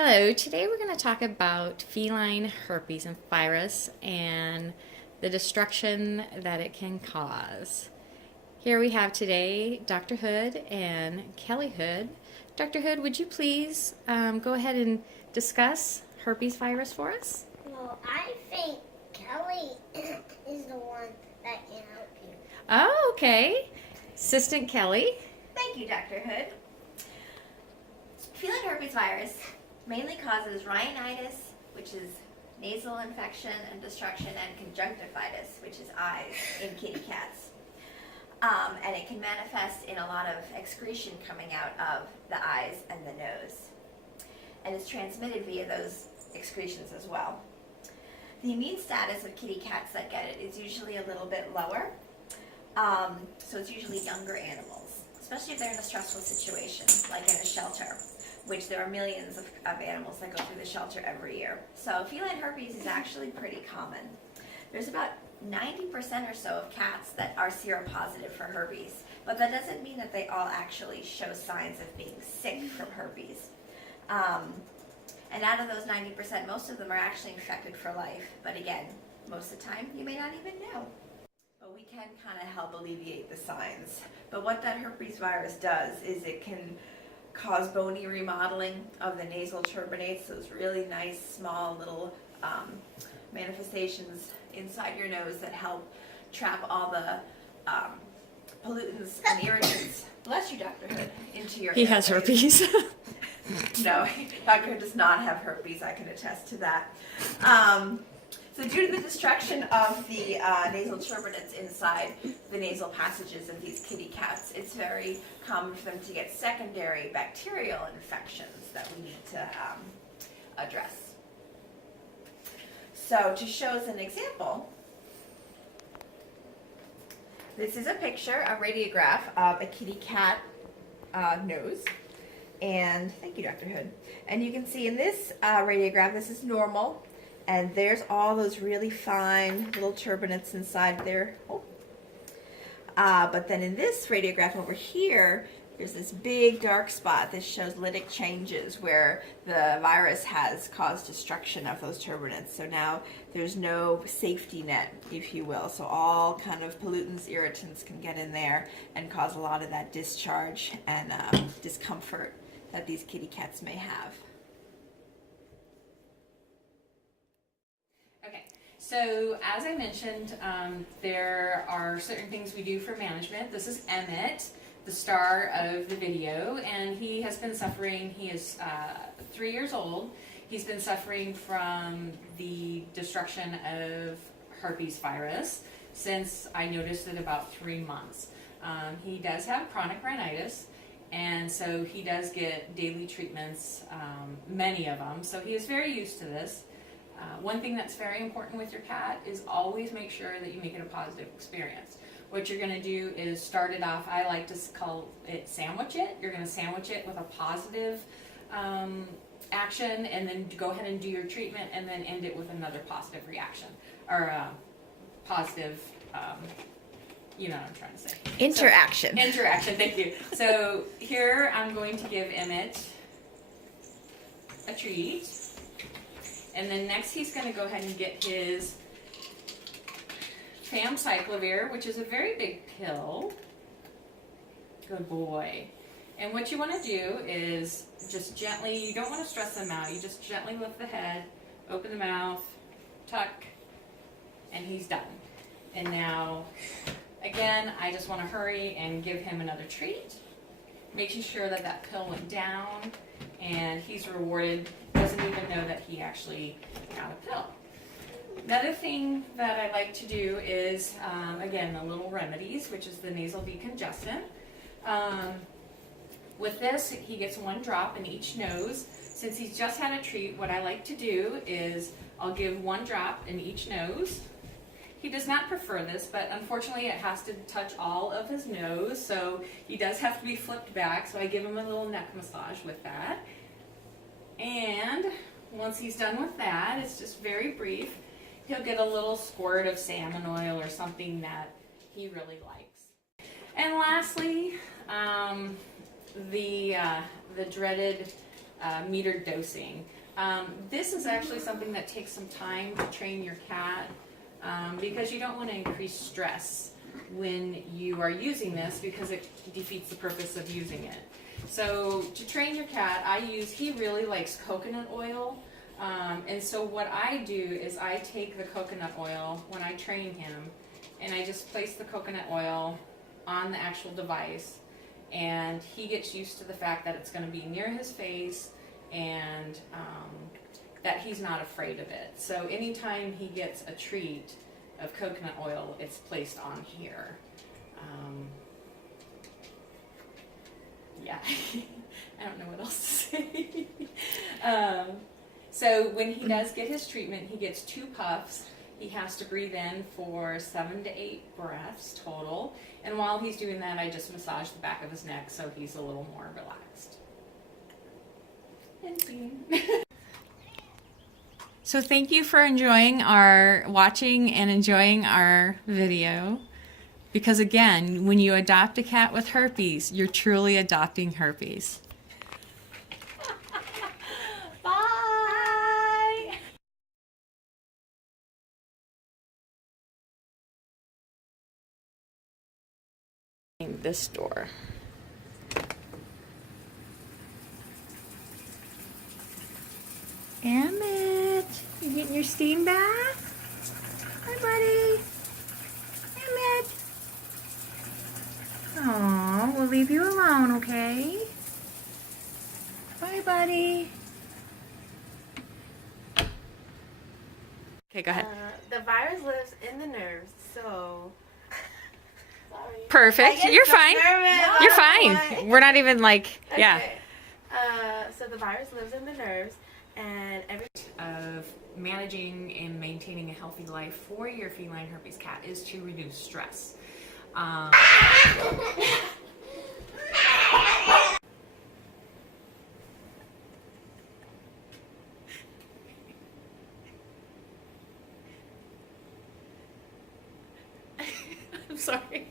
Hello, today we're going to talk about feline herpes and virus and the destruction that it can cause. Here we have today Dr. Hood and Kelly Hood. Dr. Hood, would you please go ahead and discuss herpes virus for us? Well, I think Kelly is the one that can help you. Oh, okay. Assistant Kelly. Thank you, Dr. Hood. Feline herpes virus mainly causes rhinitis, which is nasal infection and destruction, and conjunctivitis, which is eyes, in kitty cats. And it can manifest in a lot of excretion coming out of the eyes and the nose. And it's transmitted via those excretions as well. The immune status of kitty cats that get it is usually a little bit lower. So it's usually younger animals, especially if they're in a stressful situation, like in a shelter, which there are millions of animals that go through the shelter every year. So feline herpes is actually pretty common. There's about 90% or so of cats that are seropositive for herpes, but that doesn't mean that they all actually show signs of being sick from herpes. And out of those 90%, most of them are actually infected for life. But again, most of the time, you may not even know. But we can kind of help alleviate the signs. But what that herpes virus does is it can cause bony remodeling of the nasal turbinates, those really nice, small little manifestations inside your nose that help trap all the pollutants and irritants, bless you, Dr. Hood, into your He has airways. herpes. No, Dr. Hood does not have herpes, I can attest to that. So due to the destruction of the nasal turbinates inside the nasal passages of these kitty cats, it's very common for them to get secondary bacterial infections that we need to address. So to show us an example, this is a picture, a radiograph of a kitty cat nose. And thank you, Dr. Hood. And you can see in this radiograph, this is normal. And there's all those really fine little turbinates inside there. Oh. But then in this radiograph over here, there's this big dark spot. This shows lytic changes where the virus has caused destruction of those turbinates. So now there's no safety net, if you will. So all kind of pollutants, irritants can get in there and cause a lot of that discharge and discomfort that these kitty cats may have. So as I mentioned, there are certain things we do for management. This is Emmett, the star of the video, and he has been suffering, he is 3 years old. He's been suffering from the destruction of herpes virus since I noticed it about 3 months. He does have chronic rhinitis, and so he does get daily treatments, many of them, so he is very used to this. One thing that's very important with your cat is always make sure that you make it a positive experience. What you're going to do is start it off, I like to call it sandwich it. You're going to sandwich it with a positive action, and then go ahead and do your treatment, and then end it with another positive reaction, or positive, you know what I'm trying to say. Interaction. So, interaction, thank you. So here I'm going to give Emmett a treat. And then next he's going to go ahead and get his famciclovir, which is a very big pill. Good boy. And what you want to do is just gently, you don't want to stress them out, you just gently lift the head, open the mouth, tuck, and he's done. And now, again, I just want to hurry and give him another treat, making sure that that pill went down, and he's rewarded, doesn't even know that he actually got a pill. Another thing that I like to do is, again, the little remedies, which is the nasal decongestant. With this, he gets 1 drop in each nose. Since he's just had a treat, what I like to do is I'll give 1 drop in each nose. He does not prefer this, but unfortunately it has to touch all of his nose, so he does have to be flipped back, so I give him a little neck massage with that. And once he's done with that, it's just very brief, he'll get a little squirt of salmon oil or something that he really likes. And lastly, the dreaded metered dosing. This is actually something that takes some time to train your cat because you don't want to increase stress when you are using this because it defeats the purpose of using it. So to train your cat, he really likes coconut oil. And so what I do is I take the coconut oil when I train him and I just place the coconut oil on the actual device, and he gets used to the fact that it's going to be near his face and that he's not afraid of it. So anytime he gets a treat of coconut oil, it's placed on here. Yeah, I don't know what else to say. So when he does get his treatment, he gets 2 puffs. He has to breathe in for 7 to 8 breaths total. And while he's doing that, I just massage the back of his neck so he's a little more relaxed. So thank you for watching and enjoying our video. Because again, when you adopt a cat with herpes, you're truly adopting herpes. Bye! This door. Emmett, you getting your steam bath? Hi, buddy. Emmett. Aw, we'll leave you alone, okay? Bye, buddy. Okay, go ahead. The virus lives in the nerves, so. Sorry. Perfect. You're fine. Nervous. You're fine. We're not even like, yeah. Okay. So the virus lives in the nerves, and of managing and maintaining a healthy life for your feline herpes cat is to reduce stress. I'm sorry.